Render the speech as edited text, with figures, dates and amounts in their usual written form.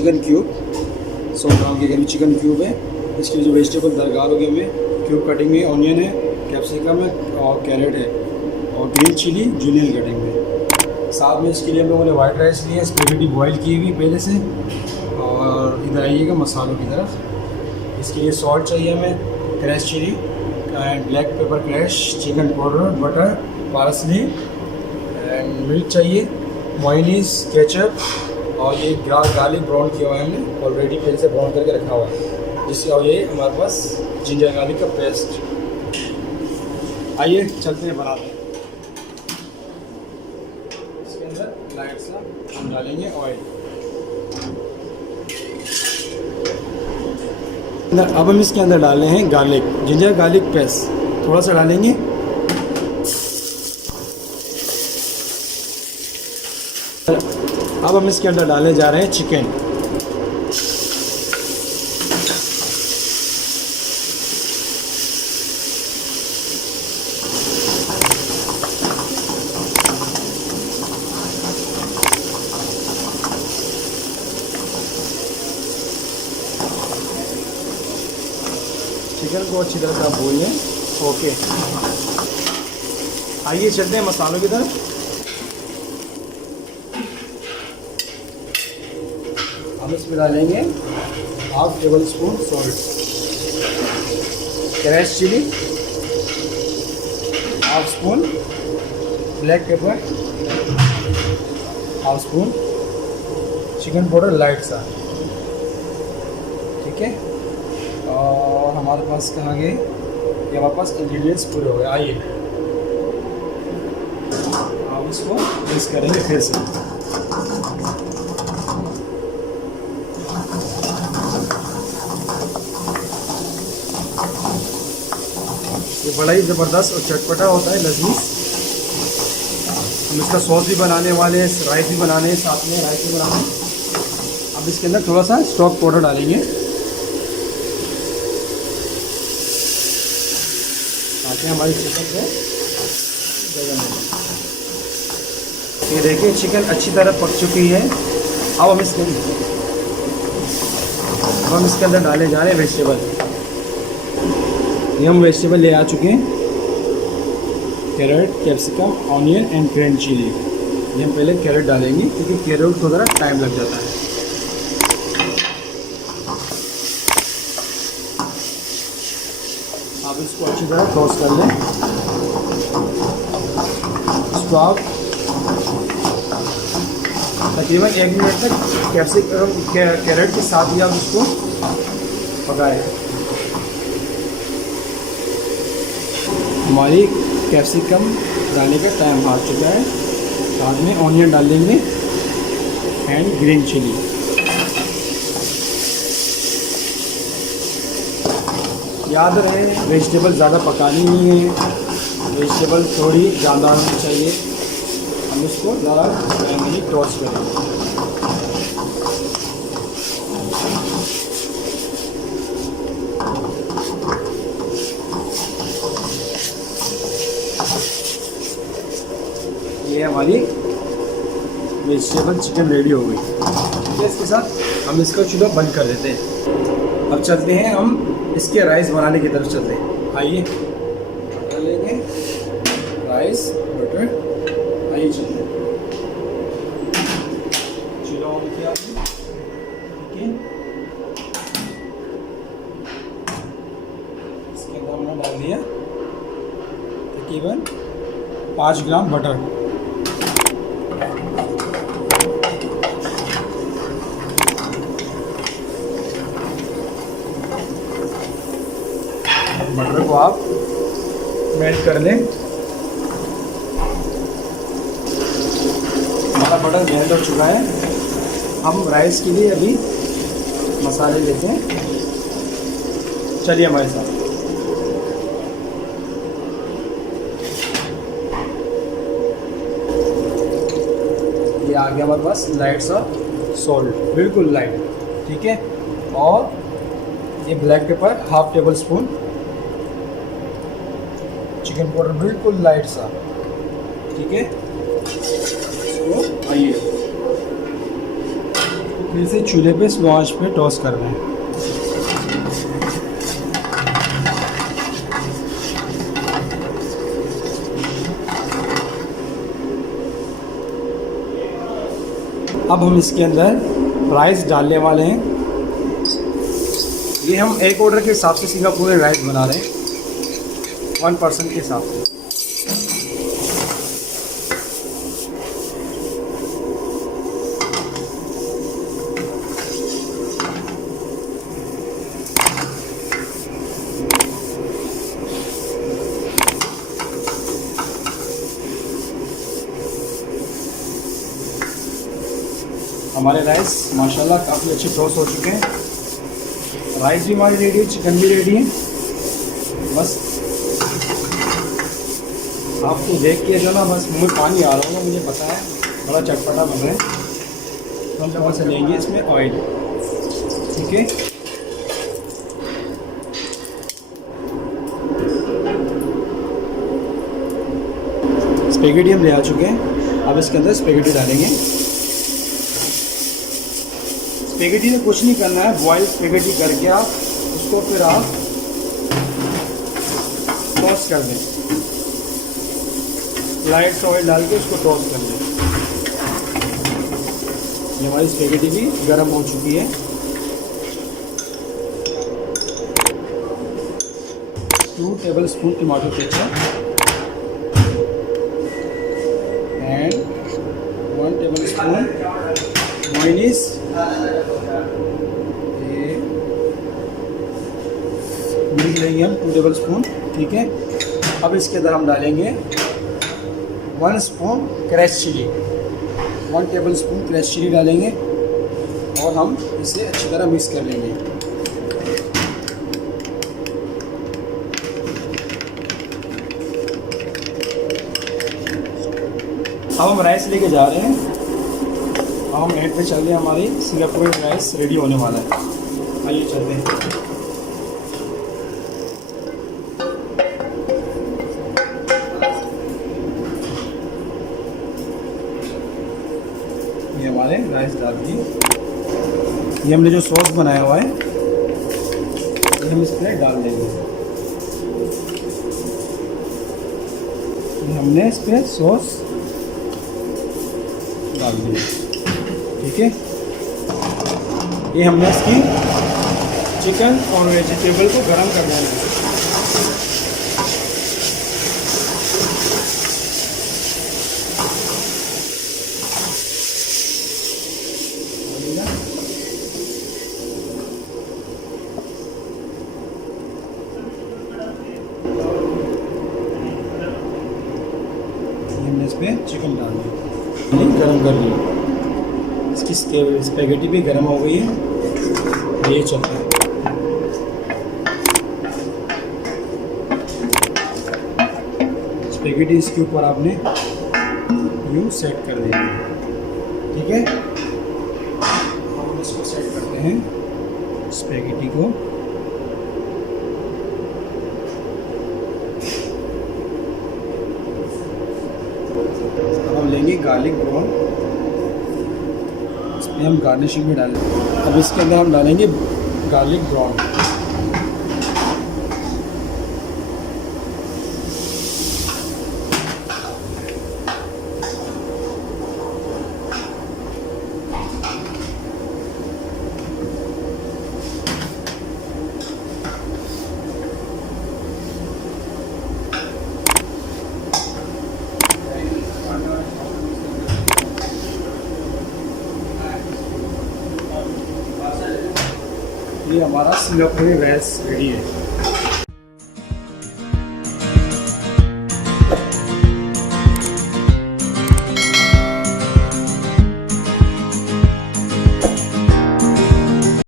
Chicken cube, 100 ग्राम के करीब chicken cube है। इसके लिए जो वेजिटेबल दरकार हो गए हमें क्यूब कटिंग में, ऑनियन है, कैप्सिकम है और कैरेट है और ग्रीन चिली जूलियन कटिंग में। साथ में इसके लिए हम लोगों ने वाइट राइस लिया, स्पेगेटी बॉईल की हुई पहले से। और इधर आइएगा मसालों की तरफ। इसके लिए सॉल्ट चाहिए हमें, crush chilli and black pepper crush, chicken powder, butter, parsley and milk चाहिए, मोयनीस, केचप और ये गार्लिक ब्राउन किया हुआ है हमने ऑलरेडी पहले से ब्राउन करके रखा हुआ है जिससे। और ये हमारे पास जिंजर गार्लिक का पेस्ट। आइए चलते हैं बनाते हैं। इसके अंदर लाइट सा हम डालेंगे ऑयल। अब हम इसके अंदर डाल रहे हैं गार्लिक, जिंजर गार्लिक पेस्ट थोड़ा सा डालेंगे। अब हम इसके अंदर डालने जा रहे हैं चिकन। चिकन को अच्छी तरह से आप भून लें। ओके, आइए चलते हैं मसालों की तरफ। हम इसमें डालेंगे 1/2 tablespoon salt, crush chilli 1/2 spoon, black pepper 1/2 spoon, chicken powder light सा, ठीक है। और हमारे पास कहाँ गए, ये हमारे पास इंग्रेडिएंट्स पूरे हो गए। आइए आप इसको मिक्स करेंगे फिर से। ये बड़ा ही ज़बरदस्त और चटपटा होता है, लजीज। हम इसका सॉस भी बनाने वाले हैं, राइस भी बनाने हैं, साथ में राइस भी बनाने हैं। अब इसके अंदर थोड़ा सा स्टॉक पाउडर डालेंगे ताकि हमारी चिकन से जगह मिले। ये देखिए चिकन अच्छी तरह पक चुकी है। अब हम इसके अंदर डालने जा रहे हैं वेजिटेबल। ये हम वेजिटेबल ले आ चुके हैं, carrot, capsicum, onion and green chilli. ये हम पहले कैरेट डालेंगे क्योंकि कैरेट को ज़रा टाइम लग जाता है। आप इसको अच्छी तरह टॉस कर लें। इसको आप तकरीबन 1 मिनट तक कैप्सिकम कैरेट के साथ ही आप इसको पकाएं। हमारी कैप्सिकम डालने का टाइम आ चुका है। साथ में ऑनियन डाल देंगे एंड ग्रीन चिली। याद रहे वेजिटेबल ज़्यादा पकानी नहीं है, वेजिटेबल थोड़ी ज़्यादा होनी चाहिए। हम इसको ज़्यादा नहीं टॉस करेंगे। ये हमारी वेजिटेबल चिकन रेडी हो गई। ठीक है, इसके साथ हम इसका चूल्हा बंद कर देते हैं। अब चलते हैं हम इसके राइस बनाने की तरफ चलते हैं। आइए बटर लेंगे, राइस, बटर। आइए चलते हैं। चूल्हा ऑन किया, ठीक है। इसके अंदर हमने डाल दिया तकरीबन 5 ग्राम बटर। बटर को आप मेल्ट कर लें। हमारा बटर मेल्ट हो चुका है। हम राइस के लिए अभी मसाले लेते हैं। चलिए हमारे साथ। ये आ गया हमारे पास लाइट सा सॉल्ट, बिल्कुल लाइट, ठीक है। और ये black pepper 1/2 table spoon, chicken powder बिल्कुल लाइट सा, ठीक है। इसको आइए फिर से चूल्हे पे स्लो आंच पे टॉस करना है। अब हम इसके अंदर राइस डालने वाले हैं। ये हम एक ऑर्डर के हिसाब से सिंगापुरी राइस बना रहे हैं, 1 पर्सन के हिसाब से। हमारे राइस माशाल्लाह काफ़ी अच्छे टॉस हो चुके हैं। राइस भी हमारी रेडी है, चिकन भी रेडी है। बस आपको देख के जो ना बस मुँह में पानी आ रहा होगा, मुझे पता है बड़ा चटपटा बन रहा है। तो हम जब से लेंगे इसमें ऑयल, ठीक है। स्पेगेटी हम ले आ चुके हैं। अब इसके अंदर स्पेगेटी डालेंगे। स्पेगेटी में कुछ नहीं करना है, बॉयल स्पेगेटी करके आप उसको फिर आप टॉस कर दें, लाइट ऑयल डाल के उसको टॉस कर दें। ये हमारी स्पेगेटी भी गर्म हो चुकी है। 2 tablespoon tomato ketchup and 1 tablespoon mayonnaise. Milk लेंगे हम 2 टेबलस्पून, ठीक है। अब इसके अंदर हम डालेंगे 1 spoon crush chilli, 1 tablespoon crush chilli डालेंगे और हम इसे अच्छी तरह मिक्स कर लेंगे। अब हम राइस लेके जा रहे हैं। अब हम नेट पे चल रहे हैं, हमारी सिंगापुरी राइस रेडी होने वाला है। आइए चलते हैं। ये हमारे राइस डाल दिए। ये हमने जो सॉस बनाया हुआ है ये हम इस पर डाल देंगे। ये हमने इस पर सॉस डाल दिया, ठीक है। ये हमने इसकी चिकन और वेजिटेबल को गरम कर देना है। हमने इस पर चिकन डाल दिया, गरम कर लिया। इसकी स्पेगेटी भी गर्म हो गई है। ये चलता है। स्पेगेटी इसके ऊपर आपने यूँ सेट कर देना है, ठीक है। हम इसको सेट करते हैं स्पेगेटी को। अब हम लेंगे गार्लिक ब्राउन, इसमें हम गार्निशिंग भी डालेंगे। अब इसके अंदर हम डालेंगे गार्लिक ब्राउन। ये हमारा सिंगापुरी राइस रेडी है।